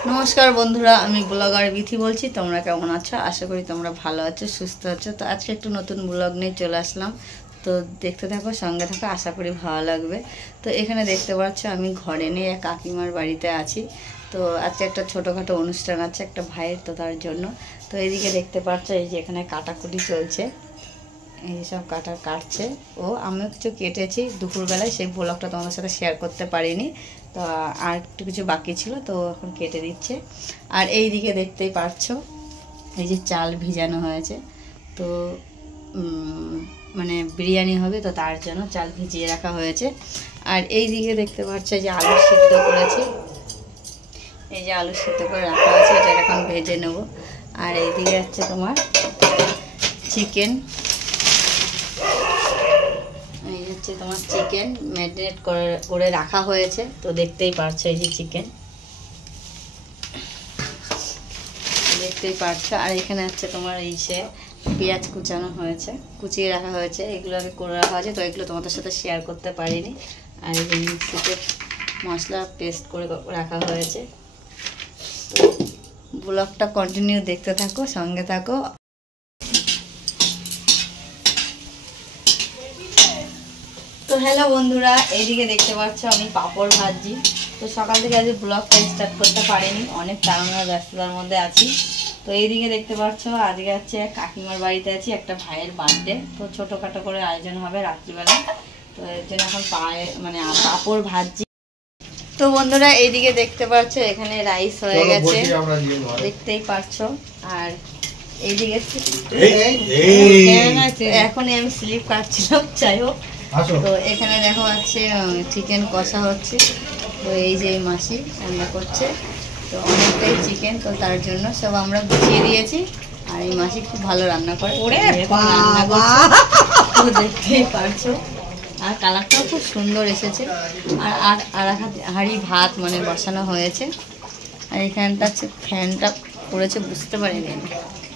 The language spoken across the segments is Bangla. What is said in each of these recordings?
नमस्कार बंधुरा आमी ब्लगार बिथि बोलছি তোমরা কেমন আছো আশা করি তোমরা ভালো আছো সুস্থ আছো তো আজকে একটু নতুন ব্লগ নিয়ে চলে আসলাম তো দেখতে থাকো সঙ্গে থাকো আশা করি ভালো লাগবে তো এখানে দেখতে পাচ্ছ আমি ঘরে নেই এক কাকিমার বাড়িতে আছি তো আজকে একটা ছোটখাটো অনুষ্ঠান আছে একটা ভাইয়ের তো তার জন্য তো এইদিকে দেখতে পাচ্ছ এই যে এখানে কাটাকুটি চলছে এই সব কাটছে ও আমিও কিছু কেটেছি দুপুরবেলায় সেই ব্লগটা তোমাদের সাথে শেয়ার করতে পারিনি তো আর একটু কিছু বাকি ছিল তো এখন কেটে দিচ্ছে আর এই দিকে দেখতেই পাচ্ছো এই যে চাল ভিজানো হয়েছে তো মানে বিরিয়ানি হবে তো তার জন্য চাল ভিজিয়ে রাখা হয়েছে আর এই দিকে দেখতে পাচ্ছ যে আলু সিদ্ধ করেছি এই যে আলু সিদ্ধ করে রাখা আছে এটা এখন ভেজে নেব আর এই দিকে আছে তোমার চিকেন এই হচ্ছে তোমার চিকেন ম্যারিনেট করে রাখা হয়েছে তো দেখতেই পারছো এই যে চিকেন দেখতেই পারছো আর এখানে হচ্ছে তোমার এই সে পেঁয়াজ কুচানো হয়েছে কুচিয়ে রাখা হয়েছে এগুলোকে করে রাখা হয়েছে তো এগুলো তোমাদের সাথে শেয়ার করতে পারিনি আর এই যে মিক্সিতে মশলা পেস্ট করে রাখা হয়েছে তো ব্লগটা কন্টিনিউ দেখতে থাকো সঙ্গে থাকো তো হ্যালো বন্ধুরা এইদিকে দেখতে পাচ্ছ আমি পাপড় ভাজছি তো সকাল থেকে আজ ব্লগটা স্টার্ট করতে পারিনি অনেক তাড়াহুড়ো ব্যস্ততার মধ্যে আছি তো এইদিকে দেখতে পাচ্ছ আজকে হচ্ছে কাকিমার বাড়িতে আছি একটা ভাইয়ের বার্থডে তো ছোটোখাটো করে আয়োজন হবে রাত্রিবেলা তো এর জন্য এখন মানে পাপড় ভাজছি তো বন্ধুরা এইদিকে দেখতে পাচ্ছ এখানে রাইস হয়ে গেছে দেখতেই পাচ্ছ আর এইদিকে এখনই আমি স্লিপ কাটছিলাম যাই হোক তো এখানে দেখো আছে চিকেন কষা হচ্ছে তো এই যে মাসি রান্না করছে তো অনেকটাই চিকেন তো তার জন্য সব আমরা গুছিয়ে দিয়েছি আর এই মাসি খুব ভালো রান্না করে তো দেখতেই পারছো আর কালারটাও খুব সুন্দর এসেছে আর আর হাঁড়ি ভাত মানে বসানো হয়েছে আর এখানটা হচ্ছে ফ্যানটা পড়েছে বুঝতে পারিনি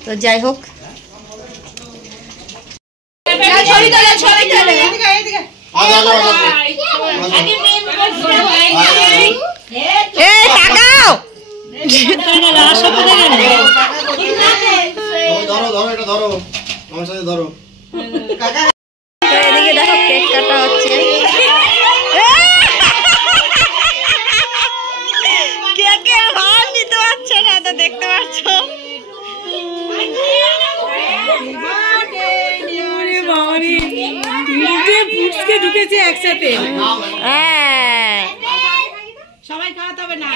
তো যাই হোক এদিকে দেখো কেক কাটা হচ্ছে কেকের ভার নিতে পারছো না তো দেখতে পাচ্ছ ঢুকেছে একসাথে সবাই খাওয়াতে হবে না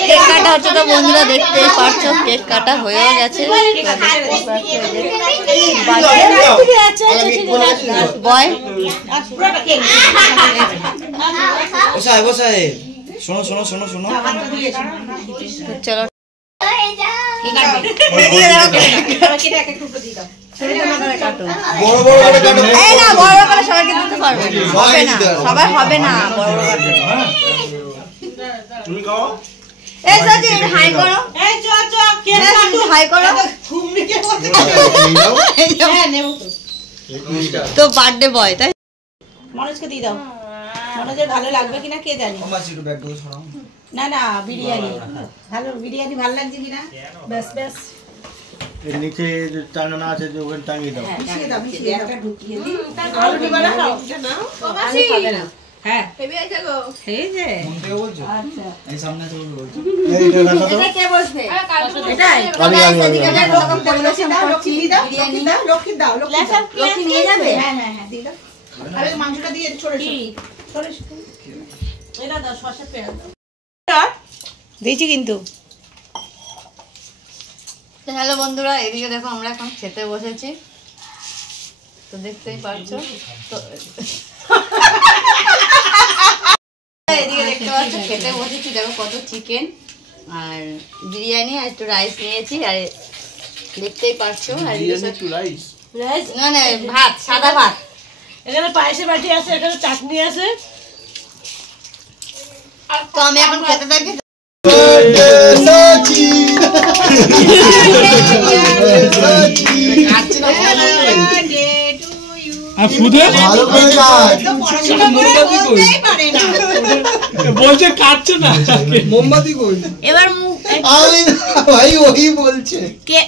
কেক কাটা হচ্ছে তো বন্ধুরা দেখতেই পারছো কেক কাটা হয়েও গেছে বয় শোনো শোনো শোনো শোনো চলো সবাই হবে না তো বার্থডে বয় তাই মানুষকে দিয়ে দাও মনোজের ভালো লাগবে কিনা কে জানি না না বিরিয়ানি ভালো বিরিয়ানি ভালো লাগছে কিনা ব্যাস ব্যাস এর নিচে যে টানানো আছে যে ওখানে টাঙিয়ে দাও মিশিয়ে দাও মিশিয়ে একটা ঢুকিয়ে দিই আলু দিবা না নাও আলু খাবে না হ্যাঁ হেভি আইছে গো এই যে মনকে বলছো আচ্ছা এই সামনে থেকে বলছো এইটা রাখো তো এটা কে বসবে এটাই আমি বিরিয়ানি দাও লক্ষ্মী দাও লক্ষ্মী নিয়ে যাবে হ্যাঁ হ্যাঁ হ্যাঁ দিয়ে দাও আরে মাংসটা দিয়ে ছড়ে ছড়ে এটা দাও শসা পেঁয়াজ দাও দিয়েছি কিন্তু হ্যালো বন্ধুরা এদিকে দেখো আমরা এখন খেতে বসেছি তো দেখতেই পারছো তো এদিকে দেখতে পাচ্ছ খেতে বসেছি দেখো কত চিকেন আর বিরিয়ানি আর একটু রাইস নিয়েছি আর দেখতেই পারছো আর রাইস না না ভাত সাদা ভাত এখানে পায়েসের বাটি আছে এখানে চাটনি আছে তো আমি এখন খেতে থাকি Sachi. আর ফুদে ভালো করে কাজ বলছে কাটছে না মোমবাতি কই এবার মুখ আমি ভাই ওই বলছে কে